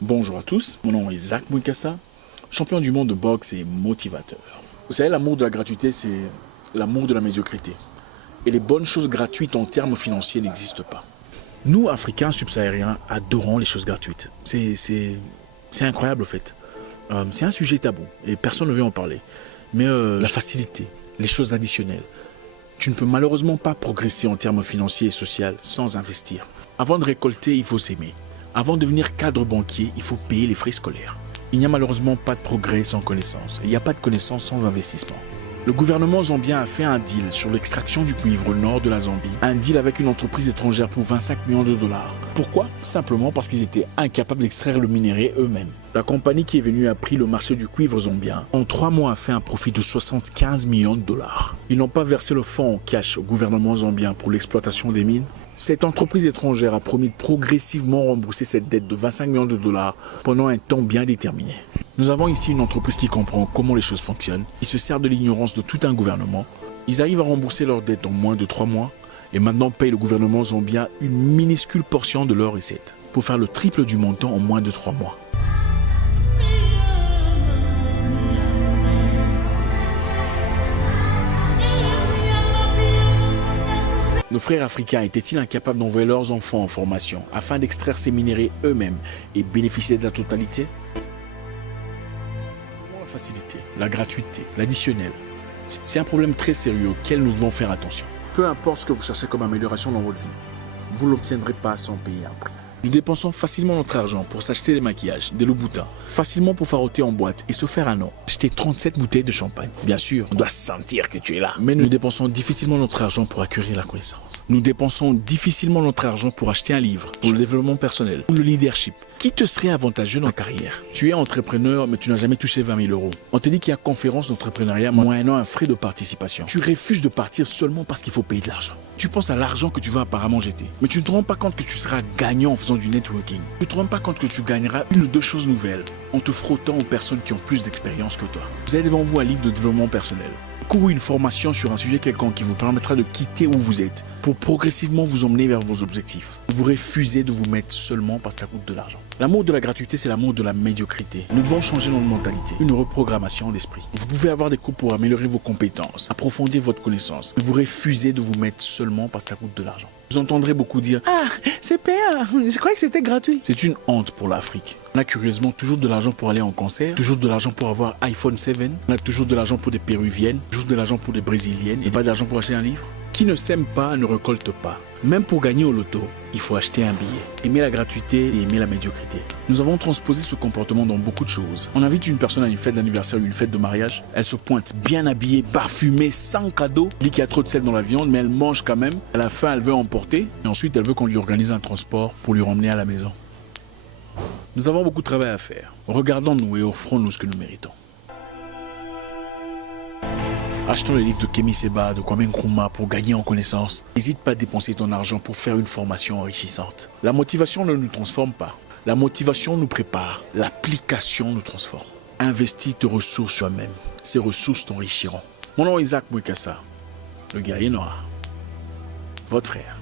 Bonjour à tous, mon nom est Zach Mouikassa, champion du monde de boxe et motivateur. Vous savez, l'amour de la gratuité, c'est l'amour de la médiocrité. Et les bonnes choses gratuites en termes financiers n'existent pas. Nous, Africains subsahariens, adorons les choses gratuites. C'est incroyable, au fait. C'est un sujet tabou et personne ne veut en parler. Mais la facilité, les choses additionnelles. Tu ne peux malheureusement pas progresser en termes financiers et sociaux sans investir. Avant de récolter, il faut s'aimer. Avant de devenir cadre banquier, il faut payer les frais scolaires. Il n'y a malheureusement pas de progrès sans connaissance. Et il n'y a pas de connaissance sans investissement. Le gouvernement zambien a fait un deal sur l'extraction du cuivre au nord de la Zambie. Un deal avec une entreprise étrangère pour 25 millions de dollars. Pourquoi? Simplement parce qu'ils étaient incapables d'extraire le minerai eux-mêmes. La compagnie qui est venue a pris le marché du cuivre zambien. En 3 mois a fait un profit de 75 millions de dollars. Ils n'ont pas versé le fonds en cash au gouvernement zambien pour l'exploitation des mines. Cette entreprise étrangère a promis de progressivement rembourser cette dette de 25 millions de dollars pendant un temps bien déterminé. Nous avons ici une entreprise qui comprend comment les choses fonctionnent, qui se sert de l'ignorance de tout un gouvernement. Ils arrivent à rembourser leur dette en moins de 3 mois et maintenant payent le gouvernement zambien une minuscule portion de leurs recettes pour faire le triple du montant en moins de 3 mois. Nos frères africains étaient-ils incapables d'envoyer leurs enfants en formation afin d'extraire ces minéraux eux-mêmes et bénéficier de la totalité? La facilité, la gratuité, l'additionnel, c'est un problème très sérieux auquel nous devons faire attention. Peu importe ce que vous cherchez comme amélioration dans votre vie, vous ne l'obtiendrez pas sans payer un prix. Nous dépensons facilement notre argent pour s'acheter des maquillages, des loups-boutins, facilement pour faroter en boîte et se faire un nom. Acheter 37 bouteilles de champagne. Bien sûr, on doit sentir que tu es là. Mais nous dépensons difficilement notre argent pour acquérir la connaissance. Nous dépensons difficilement notre argent pour acheter un livre, pour le développement personnel, ou le leadership. Qui te serait avantageux dans ta carrière? Tu es entrepreneur, mais tu n'as jamais touché 20 000 euros. On te dit qu'il y a conférence d'entrepreneuriat moyennant un frais de participation. Tu refuses de partir seulement parce qu'il faut payer de l'argent. Tu penses à l'argent que tu vas apparemment jeter. Mais tu ne te rends pas compte que tu seras gagnant en faisant du networking. Tu ne te rends pas compte que tu gagneras une ou deux choses nouvelles en te frottant aux personnes qui ont plus d'expérience que toi. Vous avez devant vous un livre de développement personnel. Ou une formation sur un sujet quelconque qui vous permettra de quitter où vous êtes pour progressivement vous emmener vers vos objectifs. Vous refusez de vous mettre seulement parce que ça coûte de l'argent. L'amour de la gratuité, c'est l'amour de la médiocrité. Nous devons changer notre mentalité, une reprogrammation d'esprit. Vous pouvez avoir des cours pour améliorer vos compétences, approfondir votre connaissance. Vous refusez de vous mettre seulement parce que ça coûte de l'argent. Vous entendrez beaucoup dire « Ah, c'est payant, je croyais que c'était gratuit ». C'est une honte pour l'Afrique. On a curieusement toujours de l'argent pour aller en concert, toujours de l'argent pour avoir iPhone 7, on a toujours de l'argent pour des Péruviennes, toujours de l'argent pour des Brésiliennes et pas d'argent pour acheter un livre. Qui ne sème pas ne récolte pas. Même pour gagner au loto, il faut acheter un billet. Aimer la gratuité et aimer la médiocrité. Nous avons transposé ce comportement dans beaucoup de choses. On invite une personne à une fête d'anniversaire ou une fête de mariage. Elle se pointe bien habillée, parfumée, sans cadeau. Elle dit qu'il y a trop de sel dans la viande, mais elle mange quand même. À la fin, elle veut emporter. Et ensuite, elle veut qu'on lui organise un transport pour lui ramener à la maison. Nous avons beaucoup de travail à faire. Regardons-nous et offrons-nous ce que nous méritons. Achetons les livres de Kemi Seba, de Kwame Nkrumah pour gagner en connaissance. N'hésite pas à dépenser ton argent pour faire une formation enrichissante. La motivation ne nous transforme pas. La motivation nous prépare. L'application nous transforme. Investis tes ressources toi-même. Ces ressources t'enrichiront. Mon nom est Zach Mouikassa, le guerrier noir. Votre frère.